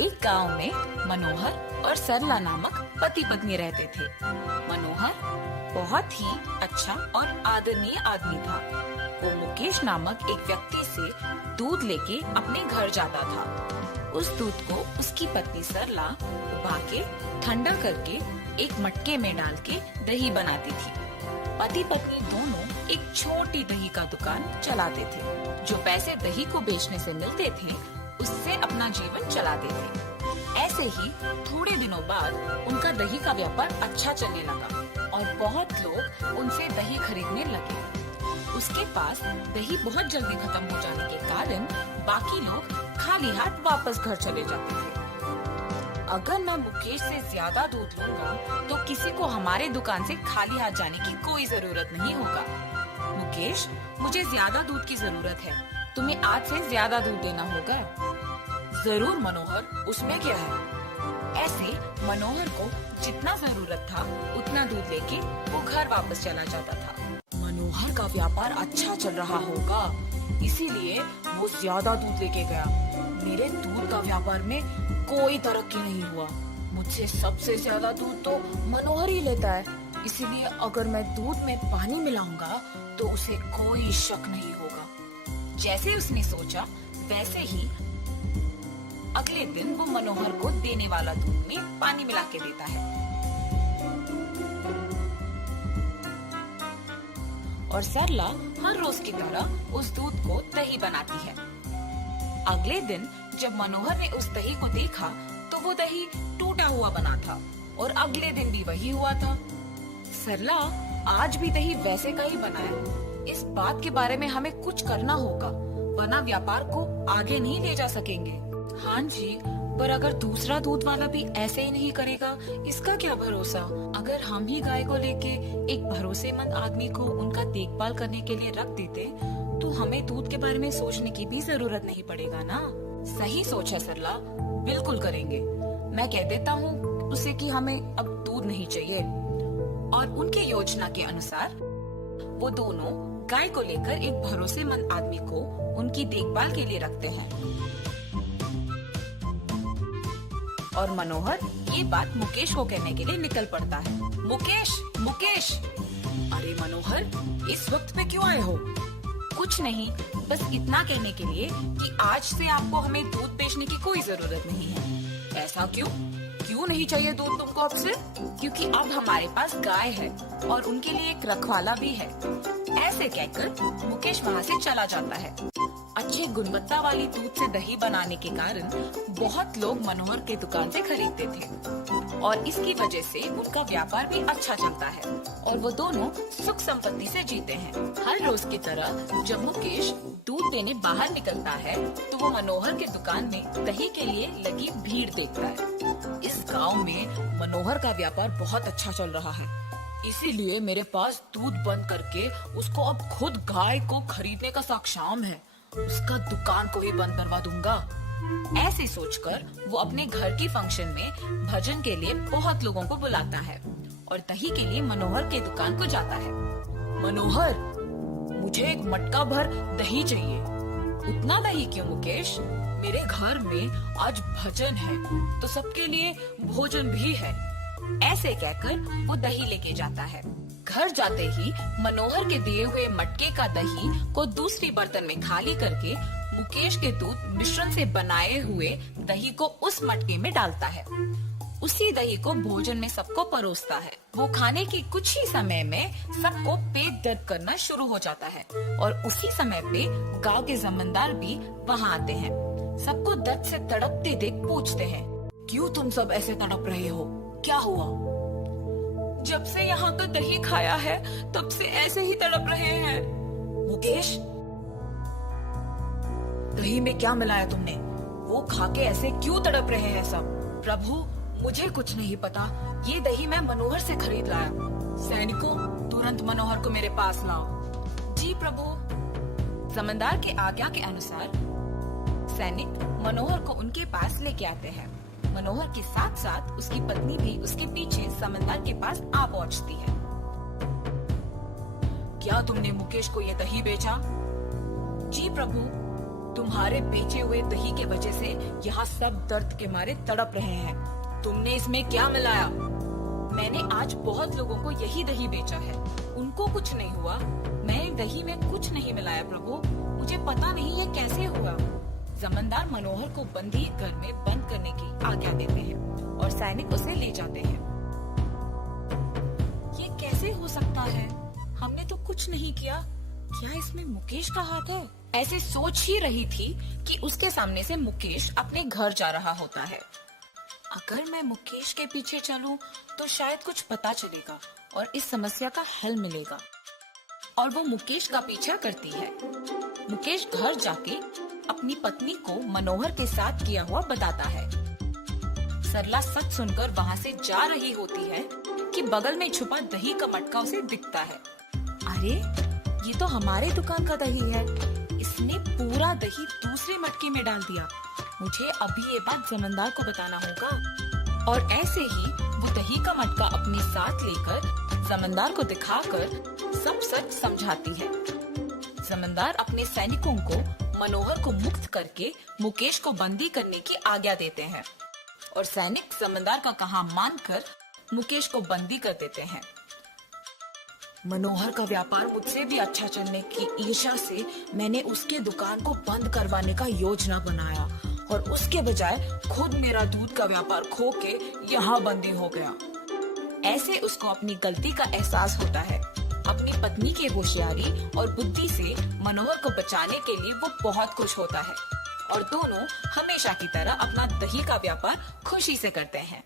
एक गांव में मनोहर और सरला नामक पति पत्नी रहते थे। मनोहर बहुत ही अच्छा और आदरणीय आदमी था। वो मुकेश नामक एक व्यक्ति से दूध लेके अपने घर जाता था। उस दूध को उसकी पत्नी सरला उबा के ठंडा करके एक मटके में डाल के दही बनाती थी। पति पत्नी दोनों एक छोटी दही का दुकान चलाते थे। जो पैसे दही को बेचने से मिलते थे उससे अपना जीवन चलाते थे। ऐसे ही थोड़े दिनों बाद उनका दही का व्यापार अच्छा चलने लगा और बहुत लोग उनसे दही खरीदने लगे। उसके पास दही बहुत जल्दी खत्म हो जाने के कारण बाकी लोग खाली हाथ वापस घर चले जाते थे। अगर मैं मुकेश से ज्यादा दूध लूंगा तो किसी को हमारे दुकान से खाली हाथ जाने की कोई जरूरत नहीं होगा। मुकेश, मुझे ज्यादा दूध की जरूरत है, तुम्हें आज से ज्यादा दूध देना होगा। जरूर मनोहर, उसमें क्या है। ऐसे मनोहर को जितना जरूरत था उतना दूध लेके वो घर वापस चला जाता था। मनोहर का व्यापार अच्छा चल रहा होगा, इसीलिए वो ज्यादा दूध लेके गया। मेरे दूध का व्यापार में कोई तरक्की नहीं हुआ। मुझसे सबसे ज्यादा दूध तो मनोहर ही लेता है, इसीलिए अगर मैं दूध में पानी मिलाऊंगा तो उसे कोई शक नहीं होगा। जैसे उसने सोचा वैसे ही अगले दिन वो मनोहर को देने वाला दूध में पानी मिला के देता है और सरला हर रोज की तरह उस दूध को दही बनाती है। अगले दिन जब मनोहर ने उस दही को देखा तो वो दही टूटा हुआ बना था और अगले दिन भी वही हुआ था। सरला, आज भी दही वैसे का ही बना है। इस बात के बारे में हमें कुछ करना होगा, वरना व्यापार को आगे नहीं ले जा सकेंगे। हाँ जी, पर अगर दूसरा दूध वाला भी ऐसे ही नहीं करेगा, इसका क्या भरोसा। अगर हम ही गाय को लेके एक भरोसेमंद आदमी को उनका देखभाल करने के लिए रख देते तो हमें दूध के बारे में सोचने की भी जरूरत नहीं पड़ेगा ना। सही सोच है सरला, बिल्कुल करेंगे। मैं कह देता हूँ उसे कि हमें अब दूध नहीं चाहिए। और उनके योजना के अनुसार वो दोनों गाय को लेकर एक भरोसेमंद आदमी को उनकी देखभाल के लिए रखते हैं। और मनोहर ये बात मुकेश को कहने के लिए निकल पड़ता है। मुकेश, मुकेश! अरे मनोहर, इस वक्त पे क्यों आए हो? कुछ नहीं, बस इतना कहने के लिए कि आज से आपको हमें दूध बेचने की कोई जरूरत नहीं है। ऐसा क्यों? क्यों नहीं चाहिए दूध तुमको अब से? क्योंकि अब हमारे पास गाय है और उनके लिए एक रखवाला भी है। ऐसे कहकर मुकेश वहाँ से चला जाता है। अच्छी गुणवत्ता वाली दूध से दही बनाने के कारण बहुत लोग मनोहर के दुकान से खरीदते थे और इसकी वजह से उनका व्यापार भी अच्छा चलता है और वो दोनों सुख संपत्ति से जीते हैं। हर रोज की तरह जब मुकेश दूध देने बाहर निकलता है तो वो मनोहर के दुकान में दही के लिए लगी भीड़ देखता है। इस गांव में मनोहर का व्यापार बहुत अच्छा चल रहा है, इसीलिए मेरे पास दूध बंद करके उसको अब खुद गाय को खरीदने का साक्षाम है। उसका दुकान को ही बंद करवा दूंगा। ऐसे सोचकर वो अपने घर की फंक्शन में भजन के लिए बहुत लोगों को बुलाता है और दही के लिए मनोहर के दुकान को जाता है। मनोहर, मुझे एक मटका भर दही चाहिए। उतना दही क्यों मुकेश? मेरे घर में आज भजन है तो सबके लिए भोजन भी है। ऐसे कहकर वो दही लेके जाता है। घर जाते ही मनोहर के दिए हुए मटके का दही को दूसरी बर्तन में खाली करके मुकेश के दूध मिश्रण से बनाए हुए दही को उस मटके में डालता है। उसी दही को भोजन में सबको परोसता है। वो खाने के कुछ ही समय में सबको पेट दर्द करना शुरू हो जाता है और उसी समय पे गांव के जमींदार भी वहाँ आते हैं। सबको दर्द से तड़पते देख पूछते हैं, क्यों तुम सब ऐसे तड़प रहे हो? क्या हुआ? जब से यहाँ का दही खाया है तब से ऐसे ही तड़प रहे हैं। मुकेश, दही में क्या मिलाया तुमने? वो खा के ऐसे क्यों तड़प रहे हैं सब? प्रभु, मुझे कुछ नहीं पता। ये दही मैं मनोहर से खरीद लाया। सैनिकों, तुरंत मनोहर को मेरे पास लाओ। जी प्रभु। जमींदार के आज्ञा के अनुसार सैनिक मनोहर को उनके पास लेके आते हैं। मनोहर के साथ साथ उसकी पत्नी भी उसके पीछे जमींदार के पास आ पहुंचती है। क्या तुमने मुकेश को ये दही बेचा? जी प्रभु। तुम्हारे बेचे हुए दही के वजह से यहाँ सब दर्द के मारे तड़प रहे हैं। तुमने इसमें क्या मिलाया? मैंने आज बहुत लोगों को यही दही बेचा है, उनको कुछ नहीं हुआ। मैं दही में कुछ नहीं मिलाया प्रभु, मुझे पता नहीं ये कैसे हुआ। जमींदार मनोहर को बंदी घर में बंद करने की आज्ञा देते हैं और सैनिक उसे ले जाते हैं। ये कैसे हो सकता है? हमने तो कुछ नहीं किया। क्या इसमें मुकेश का हाथ है? ऐसे सोच ही रही थी कि उसके सामने से मुकेश अपने घर जा रहा होता है। अगर मैं मुकेश के पीछे चलूं तो शायद कुछ पता चलेगा और इस समस्या का हल मिलेगा। और वो मुकेश का पीछा करती है। मुकेश घर जाके अपनी पत्नी को मनोहर के साथ किया हुआ बताता है। सरला सच सुनकर वहाँ से जा रही होती है कि बगल में छुपा दही का मटका उसे दिखता है। अरे ये तो हमारे दुकान का दही है। इसने पूरा दही दूसरे मटके में डाल दिया। मुझे अभी ये बात जमींदार को बताना होगा। और ऐसे ही वो दही का मटका अपने साथ लेकर जमींदार को दिखाकर सब सच समझाती है। जमींदार अपने सैनिकों को मनोहर को मुक्त करके मुकेश को बंदी करने की आज्ञा देते हैं और सैनिक जमींदार का कहा मानकर मुकेश को बंदी कर देते हैं। मनोहर का व्यापार मुझसे भी अच्छा चलने की ईर्ष्या से मैंने उसके दुकान को बंद करवाने का योजना बनाया और उसके बजाय खुद मेरा दूध का व्यापार खो के यहाँ बंदी हो गया। ऐसे उसको अपनी गलती का एहसास होता है। अपनी पत्नी की होशियारी और बुद्धि से मनोहर को बचाने के लिए वो बहुत खुश होता है और दोनों हमेशा की तरह अपना दही का व्यापार खुशी से करते हैं।